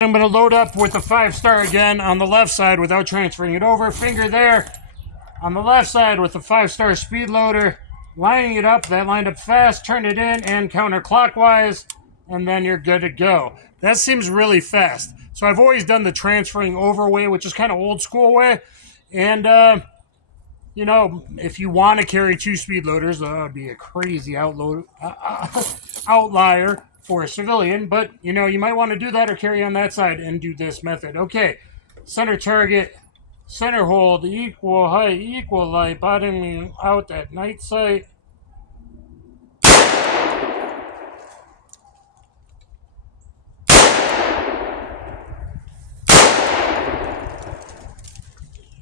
I'm going to load up with the 5-star again on the left side without transferring it over. Finger there on the left side with the 5-star speed loader. Lining it up, that lined up fast, turn it in and counterclockwise, and then you're good to go. That seems really fast. So I've always done the transferring over way, which is kind of old school way. And, you know, if you want to carry 2 speed loaders, that would be a crazy outlier for a civilian. But, you know, you might want to do that or carry on that side and do this method. Okay, center target, center hold, equal height, equal light, bottoming out at night sight.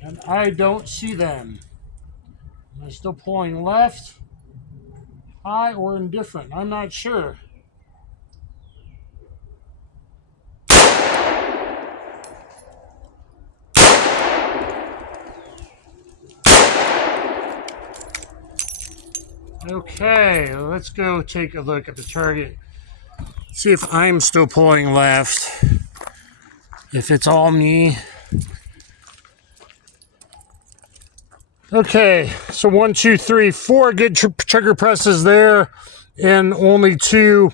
And I don't see them. Am I still pulling left, high, or indifferent? I'm not sure. Okay, let's go take a look at the target. See if I'm still pulling left. If it's all me. Okay, so 1, 2, 3, 4 good trigger presses there, and only 2.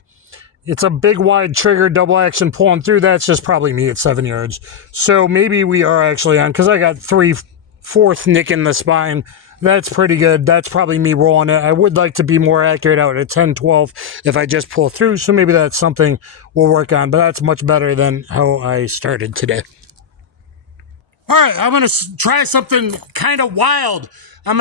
It's a big wide trigger, double action pulling through. That's just probably me at 7 yards. So maybe we are actually on, because I got 3/4 nick in the spine. That's pretty good. That's probably me rolling it. I would like to be more accurate out at 10, 12 if I just pull through. So maybe that's something we'll work on, but that's much better than how I started today. All right, I'm going to try something kind of wild. I'm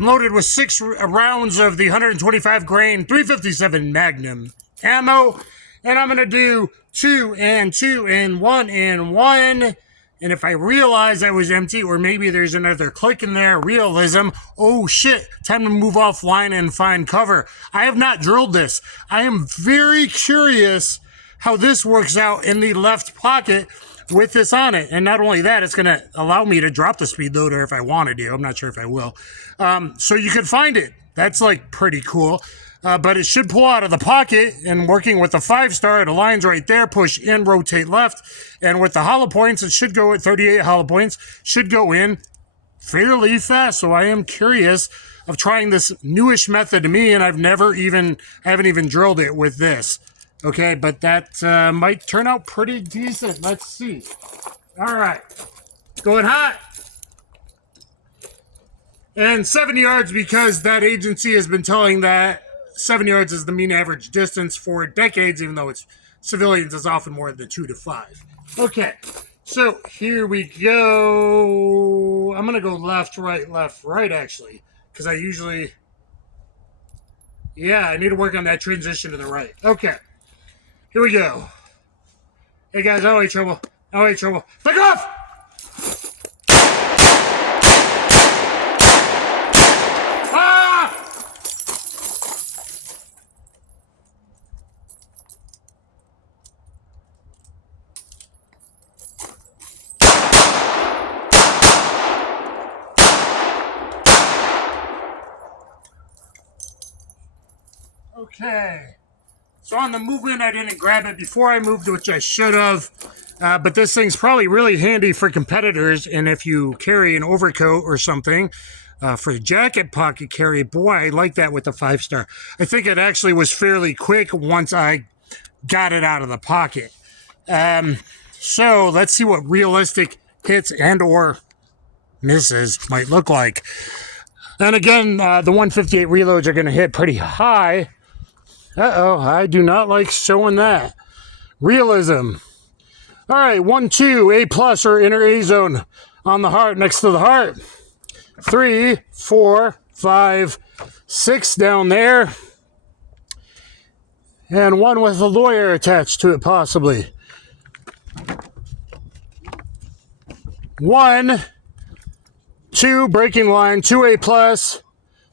loaded with 6 rounds of the 125 grain 357 Magnum ammo, and I'm going to do 2 and 2 and 1 and 1. And if I realize I was empty, or maybe there's another click in there, realism, oh shit, time to move offline and find cover. I have not drilled this. I am very curious how this works out in the left pocket with this on it. And not only that, it's going to allow me to drop the speed loader if I wanted to. I'm not sure if I will. So you can find it. That's like pretty cool. But it should pull out of the pocket, and working with the 5-star, it aligns right there, push in, rotate left. And with the hollow points, it should go at 38 hollow points, should go in fairly fast. So I am curious of trying this newish method to me, and I haven't even drilled it with this. Okay, but that might turn out pretty decent. Let's see. All right, going hot. And 7 yards, because that agency has been telling that 7 yards is the mean average distance for decades, even though it's civilians is often more than 2 to 5. Okay, so here we go. I'm going to go left, right, actually, because I usually, yeah, I need to work on that transition to the right. Okay. Here we go. Hey guys, I don't hate trouble. I don't hate trouble. Back off! Ah! Okay. So on the movement, I didn't grab it before I moved, which I should have. But this thing's probably really handy for competitors. And if you carry an overcoat or something for jacket pocket carry, boy, I like that with the 5-star. I think it actually was fairly quick once I got it out of the pocket. So let's see what realistic hits and or misses might look like. And again, the 158 reloads are going to hit pretty high. Uh-oh, I do not like showing that. Realism. All right, 1, 2, A+ or inner A zone on the heart, next to the heart. 3, 4, 5, 6 down there. And 1 with a lawyer attached to it, possibly. 1, 2, breaking line, 2 A+,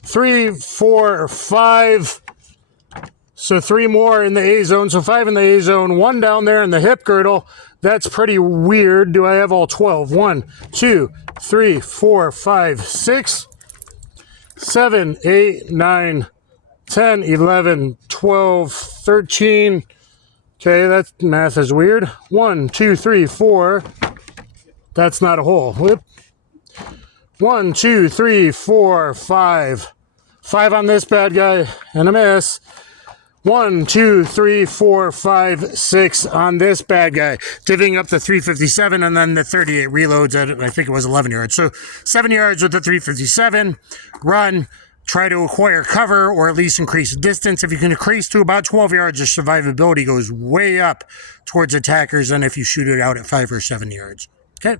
3, 4, 5. So 3 more in the A zone, so 5 in the A zone, 1 down there in the hip girdle. That's pretty weird. Do I have all 12? 1, 2, 3, 4, 5, 6, 7, 8, 9, 10, 11, 12, 13, Okay, that math is weird. 1, 2, 3, 4. That's not a hole. Whoop. 1, 2, 3, 4, 5. 5 on this bad guy, and a miss. 1, 2, 3, 4, 5, 6 on this bad guy. Divvying up the 357 and then the 38 reloads at, I think it was 11 yards. So 7 yards with the 357. Run. Try to acquire cover or at least increase distance. If you can increase to about 12 yards, your survivability goes way up towards attackers than if you shoot it out at 5 or 7 yards. Okay.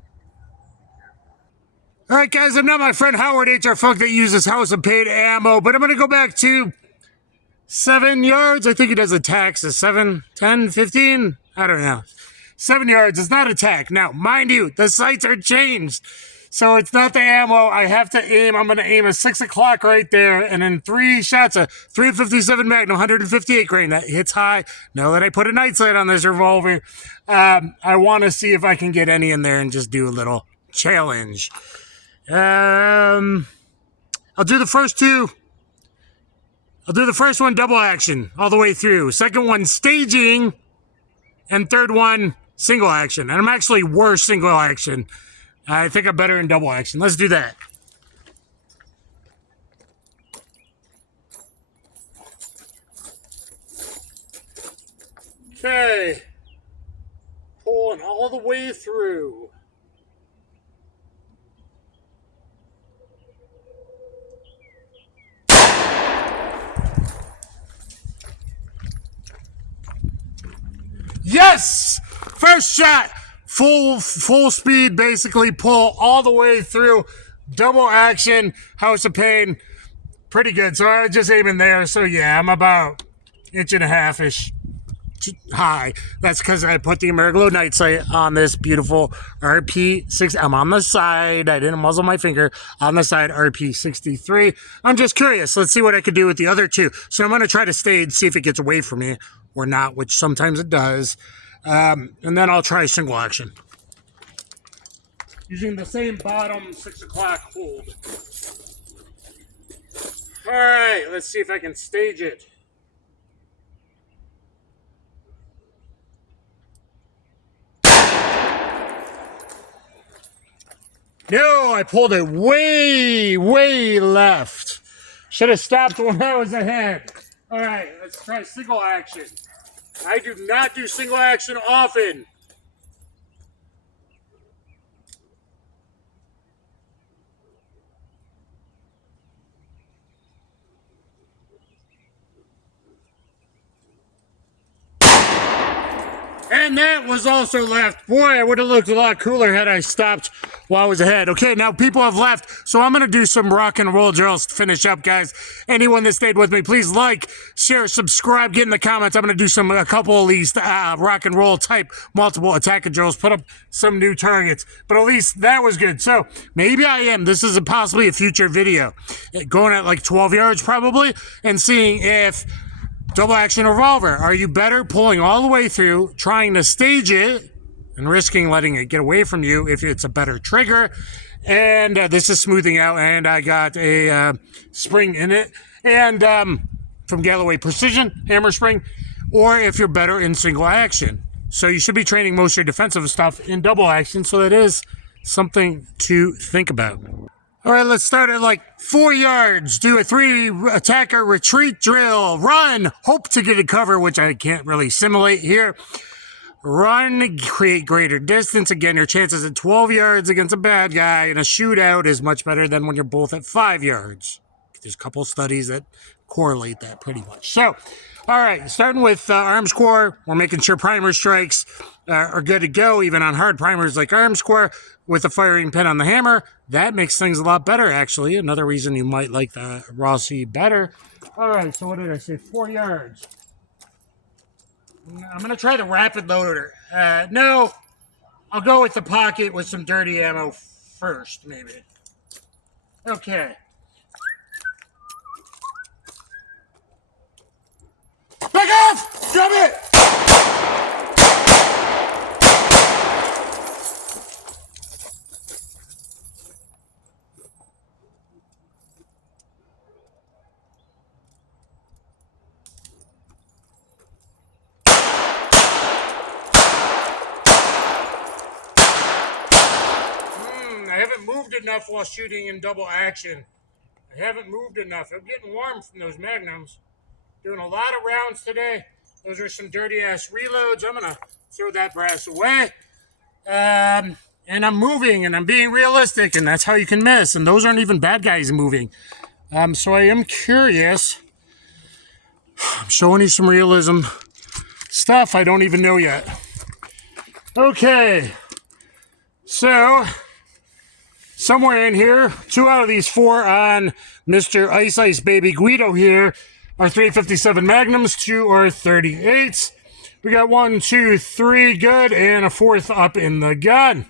All right, guys, I'm not my friend Howard Hrfunk that uses House of Pain ammo, but I'm going to go back to 7 yards. I think he does attacks at 7, 10, 15. I don't know. 7 yards is not attack. Now, mind you, the sights are changed. So it's not the ammo. I have to aim. I'm going to aim a 6 o'clock right there. And then 3 shots, a 357 Magnum, 158 grain. That hits high. Now that I put a night sight on this revolver, I want to see if I can get any in there and just do a little challenge. I'll do the first two. I'll do the first one double action all the way through. Second one staging. And third one single action. And I'm actually worse single action. I think I'm better in double action. Let's do that. Okay. Pulling all the way through. Yes! First shot! Full speed, basically pull all the way through. Double action, House of Pain. Pretty good. So I was just aiming there. So yeah, I'm about 1.5-ish high. That's because I put the Emerglo night sight on this beautiful Rp6. I'm on the side. I didn't muzzle my finger. On the side, Rp63. I'm just curious. Let's see what I could do with the other two. So I'm going to try to stage, see if it gets away from me or not, which sometimes it does. And then I'll try single action. Using the same bottom 6 o'clock hold. Alright, let's see if I can stage it. No, I pulled it way left. Should have stopped when I was ahead. Alright, let's try single action. I do not do single action often. And that was also left. Boy, I would have looked a lot cooler had I stopped while I was ahead. Okay, now people have left, so I'm going to do some rock and roll drills to finish up, guys. Anyone that stayed with me, please like, share, subscribe, get in the comments. I'm going to do a couple of these rock and roll type multiple attacker drills, put up some new targets. But at least that was good. So maybe I am. This is possibly a future video. Going at like 12 yards probably and seeing if double action revolver. Are you better pulling all the way through, trying to stage it, and risking letting it get away from you if it's a better trigger? And this is smoothing out, and I got a spring in it, and from Galloway Precision, hammer spring, or if you're better in single action. So you should be training most of your defensive stuff in double action, so that is something to think about. All right, let's start at like 4 yards. Do a 3 attacker retreat drill. Run. Hope to get a cover, which I can't really simulate here. Run. Create greater distance. Again, your chances at 12 yards against a bad guy in a shootout is much better than when you're both at 5 yards. There's a couple studies that correlate that pretty much. So, all right, starting with arms core. We're making sure primer strikes are good to go, even on hard primers like arms core with a firing pin on the hammer. That makes things a lot better, actually. Another reason you might like the Rossi better. All right, so what did I say? 4 yards. I'm going to try the rapid loader. No, I'll go with the pocket with some dirty ammo first, maybe. Okay. Back off! Drop it! haven't moved enough while shooting in double action. I haven't moved enough. I'm getting warm from those Magnums. Doing a lot of rounds today. Those are some dirty-ass reloads. I'm going to throw that brass away. And I'm moving, and I'm being realistic, and that's how you can miss. And those aren't even bad guys moving. So I am curious. I'm showing you some realism stuff I don't even know yet. Okay. So, somewhere in here, 2 out of these 4 on Mr. Ice Ice Baby Guido here are 357 Magnums, 2 are 38s. We got 1, 2, 3 good, and a 4th up in the gun.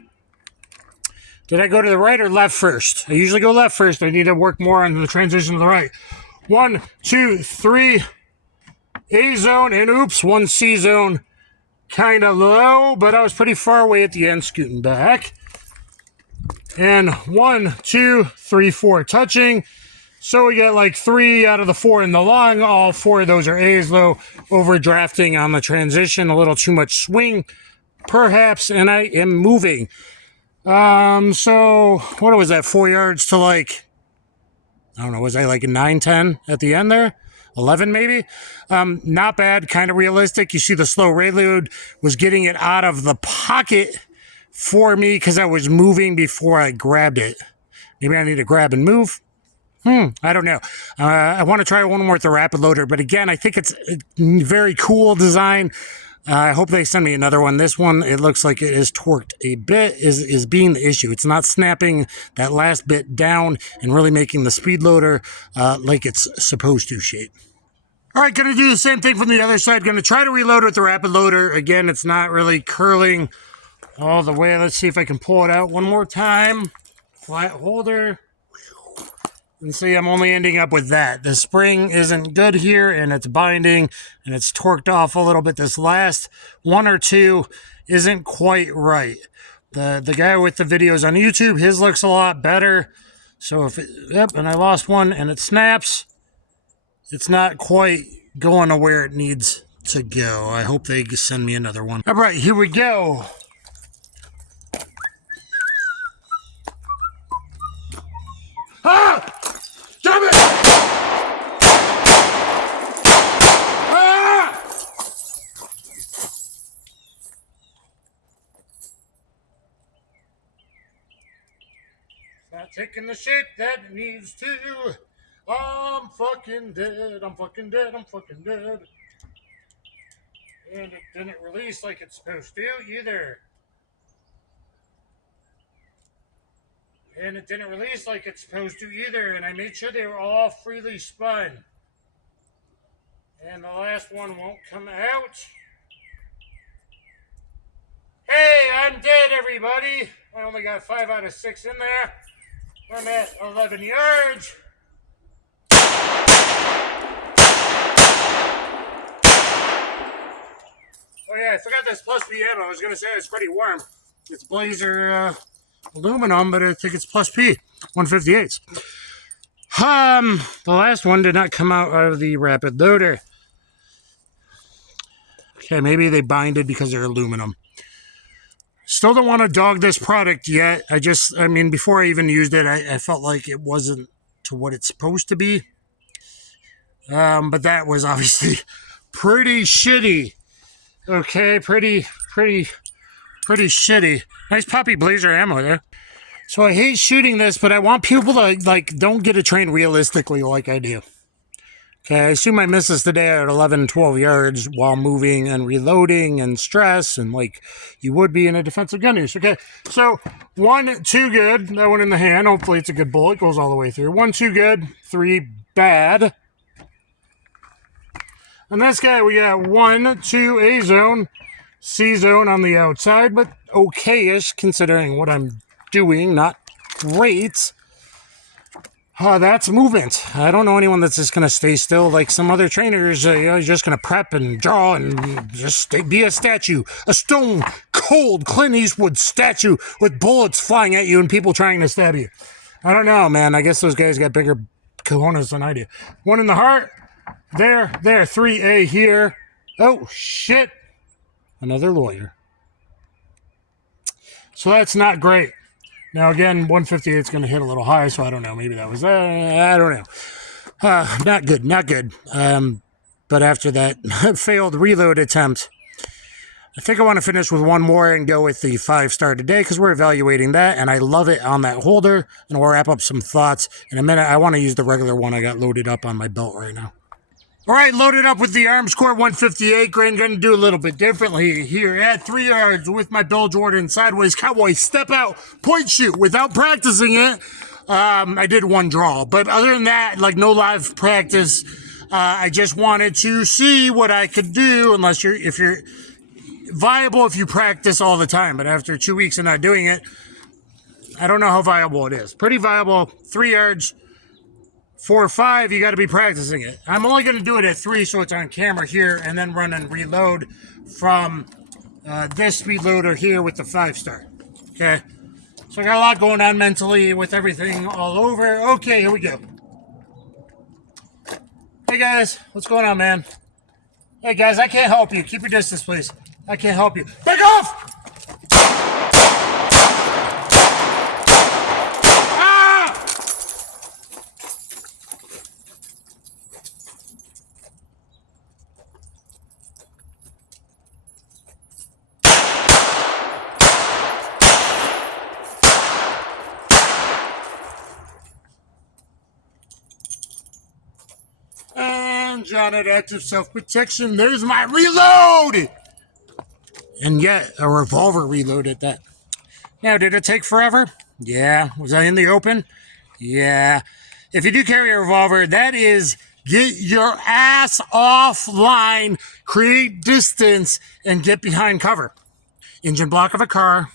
Did I go to the right or left first? I usually go left first. I need to work more on the transition to the right. 1, 2, 3 A zone, and oops, 1 C zone. Kind of low, but I was pretty far away at the end, scooting back. And 1, 2, 3, 4 touching. So we get like 3 out of the 4 in the long. All 4 of those are A's, though. Overdrafting on the transition. A little too much swing, perhaps. And I am moving. So what was that? 4 yards to like, I don't know, was I like a 9, 10 at the end there? 11 maybe? Not bad, kind of realistic. You see the slow reload was getting it out of the pocket for me because I was moving before I grabbed it. Maybe I need to grab and move. I don't know. I want to try one more with the rapid loader, but again, I think it's a very cool design. I hope they send me another one. This one, it looks like it is torqued a bit, is being the issue. It's not snapping that last bit down and really making the speed loader like it's supposed to shape. All right, going to do the same thing from the other side. Going to try to reload with the rapid loader. Again, it's not really curling all the way. Let's see if I can pull it out one more time. Flat holder. And see, I'm only ending up with that. The spring isn't good here, and it's binding, and it's torqued off a little bit. This last 1 or 2 isn't quite right. The guy with the videos on YouTube, his looks a lot better. So if it, yep, and I lost one, and it snaps. It's not quite going to where it needs to go. I hope they send me another one. All right, here we go. Ah! Damn it! Ah! It's not taking the shape that it needs to. I'm fucking dead. I'm fucking dead. I'm fucking dead. And it didn't release like it's supposed to either. And it didn't release like it's supposed to either. And I made sure they were all freely spun. And the last one won't come out. Hey, I'm dead, everybody. I only got 5 out of 6 in there. I'm at 11 yards. Oh yeah, I forgot this plus P ammo. I was going to say it's pretty warm. It's Blazer aluminum, but I think it's plus P, 158s. The last one did not come out of the rapid loader. Okay, maybe they binded because they're aluminum. Still don't want to dog this product yet. I mean, before I even used it, I felt like it wasn't to what it's supposed to be. But that was obviously pretty shitty. Okay, pretty shitty. Nice poppy Blazer ammo there. So I hate shooting this, but I want people to, like, don't get it trained realistically like I do. Okay, I assume I missed this today at 11, 12 yards while moving and reloading and stress and like you would be in a defensive gun use. Okay, so 1, 2 good. That one in the hand. Hopefully it's a good bullet. Goes all the way through. 1, 2 good. 3 bad. And this guy, we got 1, 2 A zone, C zone on the outside, but okay-ish considering what I'm doing. Not great. That's movement. I don't know anyone that's just going to stay still like some other trainers. You're just going to prep and draw and just be a statue. A stone cold Clint Eastwood statue with bullets flying at you and people trying to stab you. I don't know, man. I guess those guys got bigger cojones than I do. 1 in the heart. There. 3A here. Oh, shit. Another lawyer. So that's not great. Now, again, 158 is going to hit a little high, so I don't know. Maybe that was, I don't know. Not good, not good. But after that failed reload attempt, I think I want to finish with one more and go with the 5-star today because we're evaluating that, and I love it on that holder, and we'll wrap up some thoughts in a minute. I want to use the regular one I got loaded up on my belt right now. All right, loaded up with the Armscore 158 grain. Going to do a little bit differently here at 3 yards with my Bill Jordan sideways cowboy step out point shoot without practicing it. I did one draw, but other than that, like no live practice. I just wanted to see what I could do. If you're viable, if you practice all the time, but after 2 weeks of not doing it, I don't know how viable it is. Pretty viable. 3 yards. 4 or 5, you got to be practicing it. I'm only going to do it at 3, so it's on camera here, and then run and reload from this speed loader here with the 5-star. Okay, so I got a lot going on mentally with everything all over. Okay, here we go. Hey guys, what's going on, man? Hey guys, I can't help you. Keep your distance, please. I can't help you. Back off! John at Active Self-Protection. There's my reload! And yet, a revolver reload at that. Now, did it take forever? Yeah. Was I in the open? Yeah. If you do carry a revolver, that is get your ass offline, create distance, and get behind cover. Engine block of a car,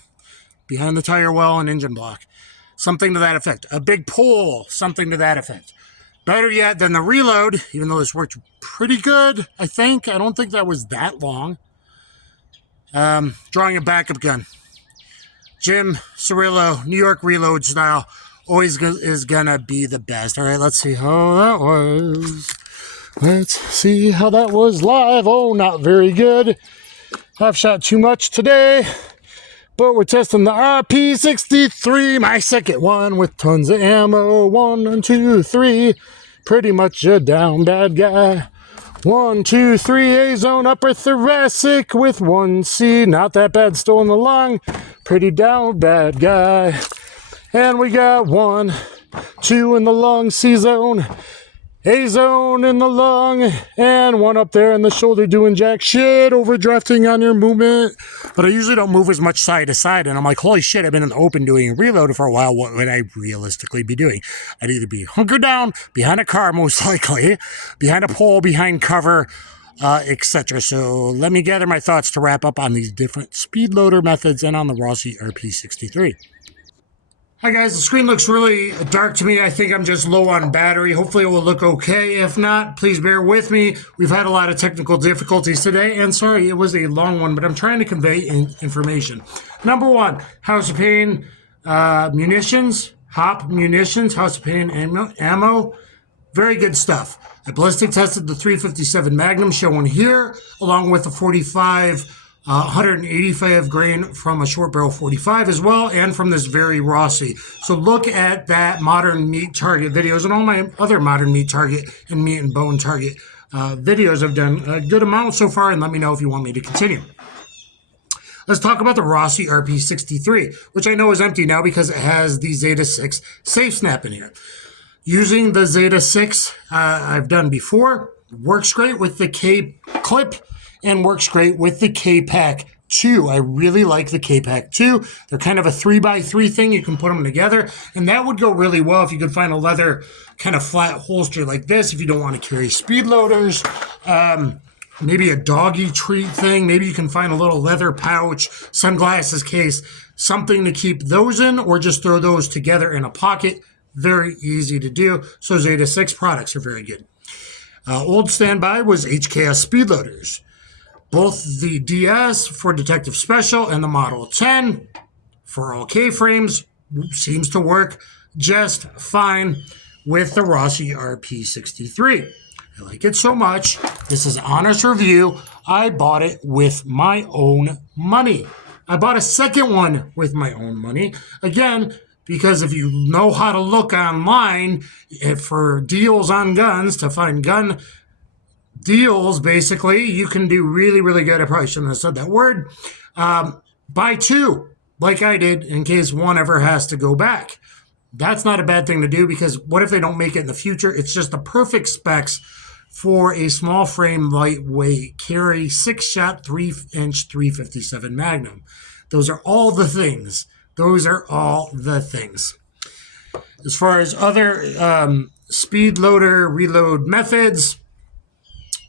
behind the tire well, and engine block. Something to that effect. A big pole, something to that effect. Better yet than the reload, even though this worked pretty good, I think. I don't think that was that long. Drawing a backup gun. Jim Cirillo, New York reload style, always is gonna be the best. All right, let's see how that was. Let's see how that was live. Oh, not very good. I've shot too much today. But we're testing the Rp63, my second one, with tons of ammo. 1, 2, 3. Pretty much a down bad guy. 1, 2, 3. A-zone upper thoracic with 1C. Not that bad, still in the lung. Pretty down bad guy. And we got 1, 2 in the lung, C-zone. A-zone in the lung, and 1 up there in the shoulder doing jack shit, overdrafting on your movement. But I usually don't move as much side to side, and I'm like, holy shit, I've been in the open doing a reload for a while. What would I realistically be doing? I'd either be hunkered down, behind a car most likely, behind a pole, behind cover, etc. So let me gather my thoughts to wrap up on these different speed loader methods and on the Rossi Rp63. Hi guys, the screen looks really dark to me. I think I'm just low on battery. Hopefully it will look okay. If not, please bear with me. We've had a lot of technical difficulties today, and sorry, it was a long one, but I'm trying to convey information. Number 1, House of Pain munitions, HOP munitions, House of Pain ammo. Very good stuff. I ballistic tested the 357 Magnum shown here, along with the 45 185 grain from a short barrel 45 as well, and from this very Rossi. So look at that modern meat target videos and all my other modern meat target and meat and bone target videos. I've done a good amount so far, and let me know if you want me to continue. Let's talk about the Rossi Rp63, which I know is empty now because it has the Zeta 6 safe snap in here. Using the Zeta 6 I've done before. Works great with the K clip and works great with the K-Pack 2. I really like the K-Pack 2. They're kind of a 3x3 thing. You can put them together, and that would go really well if you could find a leather kind of flat holster like this if you don't want to carry speed loaders. Maybe a doggy treat thing. Maybe you can find a little leather pouch, sunglasses case, something to keep those in, or just throw those together in a pocket. Very easy to do. So Zeta 6 products are very good. Old standby was HKS speed loaders. Both the DS for Detective Special and the Model 10 for all K-frames seems to work just fine with the Rossi Rp63. I like it so much. This is an honest review. I bought it with my own money. I bought a second one with my own money. Again, because if you know how to look online for deals on guns, to find gun deals, basically, you can do really, really good. I probably shouldn't have said that word. Buy two, like I did, in case one ever has to go back. That's not a bad thing to do, because what if they don't make it in the future? It's just the perfect specs for a small frame, lightweight, carry, 6-shot, 3-inch 357 Magnum. Those are all the things. Those are all the things. As far as other speed loader reload methods,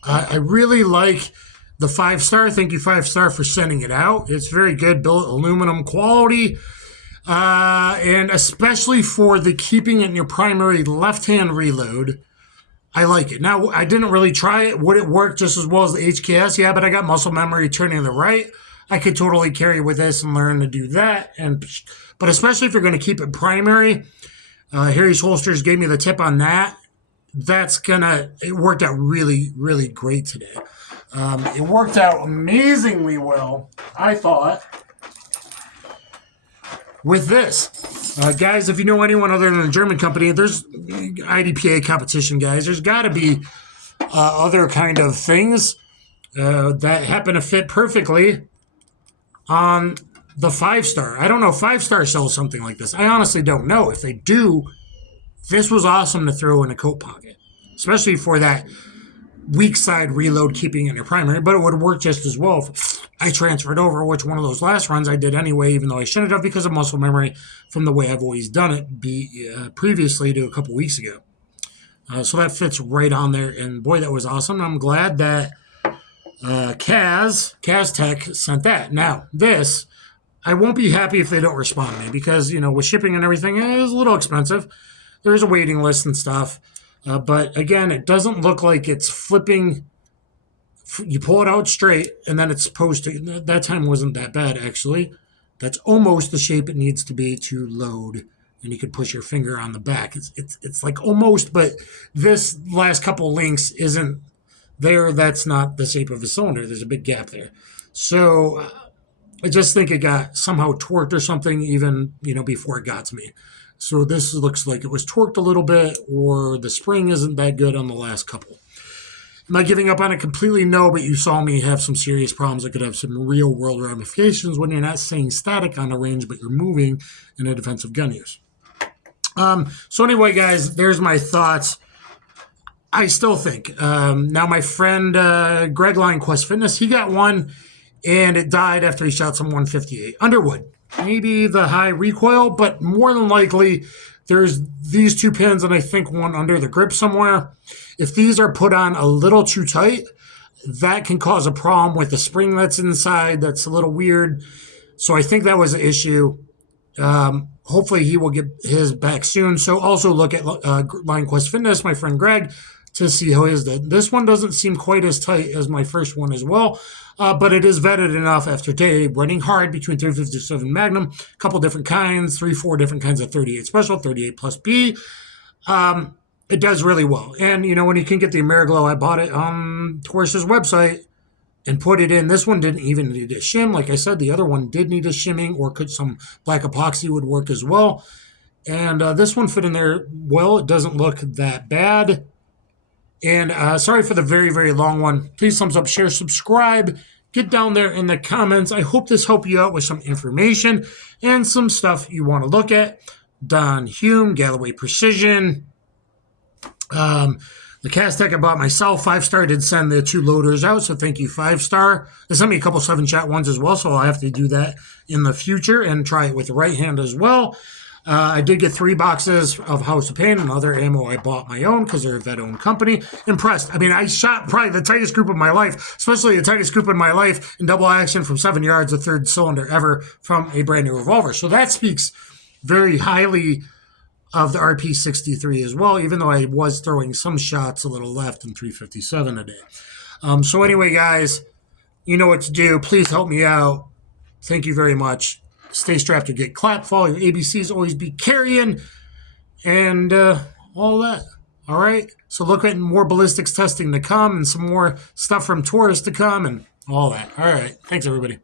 I really like the 5-star. Thank you, 5-star, for sending it out. It's very good, billet aluminum quality. And especially for the keeping it in your primary left-hand reload, I like it. Now, I didn't really try it. Would it work just as well as the HKS? Yeah, but I got muscle memory turning to the right. I could totally carry with this and learn to do that. But especially if you're going to keep it primary, Harry's Holsters gave me the tip on that. It worked out really, really great today. It worked out amazingly well, I thought, with this. Guys, if you know anyone other than a German company, there's IDPA competition, guys. There's got to be other kind of things that happen to fit perfectly on the 5-star. I don't know if 5-star sells something like this. I honestly don't know. If they do, this was awesome to throw in a coat pocket, especially for that weak side reload, keeping in your primary, but it would work just as well if I transferred over, which one of those last runs I did anyway, even though I shouldn't have, because of muscle memory from the way I've always done it previously to a couple weeks ago. So that fits right on there, and boy, that was awesome. I'm glad that Kaz Tech sent that. Now, this, I won't be happy if they don't respond to me, because, with shipping and everything, it is a little expensive. There's a waiting list and stuff. But again, it doesn't look like it's flipping. You pull it out straight, and then it's supposed to. That time wasn't that bad, actually. That's almost the shape it needs to be to load, and you could push your finger on the back. It's like almost, but this last couple links isn't there. That's not the shape of the cylinder. There's a big gap there. So I just think it got somehow torqued or something, even before it got to me. So this looks like it was torqued a little bit, or the spring isn't that good on the last couple. Am I giving up on it completely? No, but you saw me have some serious problems that could have some real-world ramifications when you're not staying static on a range, but you're moving in a defensive gun use. So anyway, guys, there's my thoughts. I still think. Now, my friend Greg Line Quest Fitness, he got one, and it died after he shot some 158. Underwood. Maybe the high recoil, but more than likely, there's these two pins, and I think one under the grip somewhere. If these are put on a little too tight, that can cause a problem with the spring that's inside. That's a little weird. So I think that was an issue. Hopefully he will get his back soon. So also look at Line Quest Fitness, my friend Greg, to see how his did. This one doesn't seem quite as tight as my first one as well. But it is vetted enough after today, running hard between 357 Magnum, a couple different kinds, 3-4 different kinds of 38 Special, 38 plus B. It does really well. And, when you can get the AmeriGlow, I bought it on Taurus's website and put it in. This one didn't even need a shim. Like I said, the other one did need a shimming, or could some black epoxy would work as well. And this one fit in there well. It doesn't look that bad. And sorry for the very, very long one. Please thumbs up, share, subscribe. Get down there in the comments. I hope this helped you out with some information and some stuff you want to look at. Don Hume, Galloway Precision. The cast tech I bought myself, 5-star, did send the 2 loaders out, so thank you, 5-star. They sent me a couple 7-shot ones as well, so I'll have to do that in the future and try it with the right hand as well. I did get 3 boxes of House of Pain and other ammo. I bought my own because they're a vet-owned company. Impressed. I mean, I shot probably the tightest group of my life, especially the tightest group in my life in double action from 7 yards, the 3rd cylinder ever from a brand new revolver. So that speaks very highly of the Rp63 as well, even though I was throwing some shots a little left in 357 a day. So anyway, guys, you know what to do. Please help me out. Thank you very much. Stay strapped to get clap. Follow your ABCs. Always be carrying. And all that. All right? So look at more ballistics testing to come and some more stuff from Taurus to come and all that. All right. Thanks, everybody.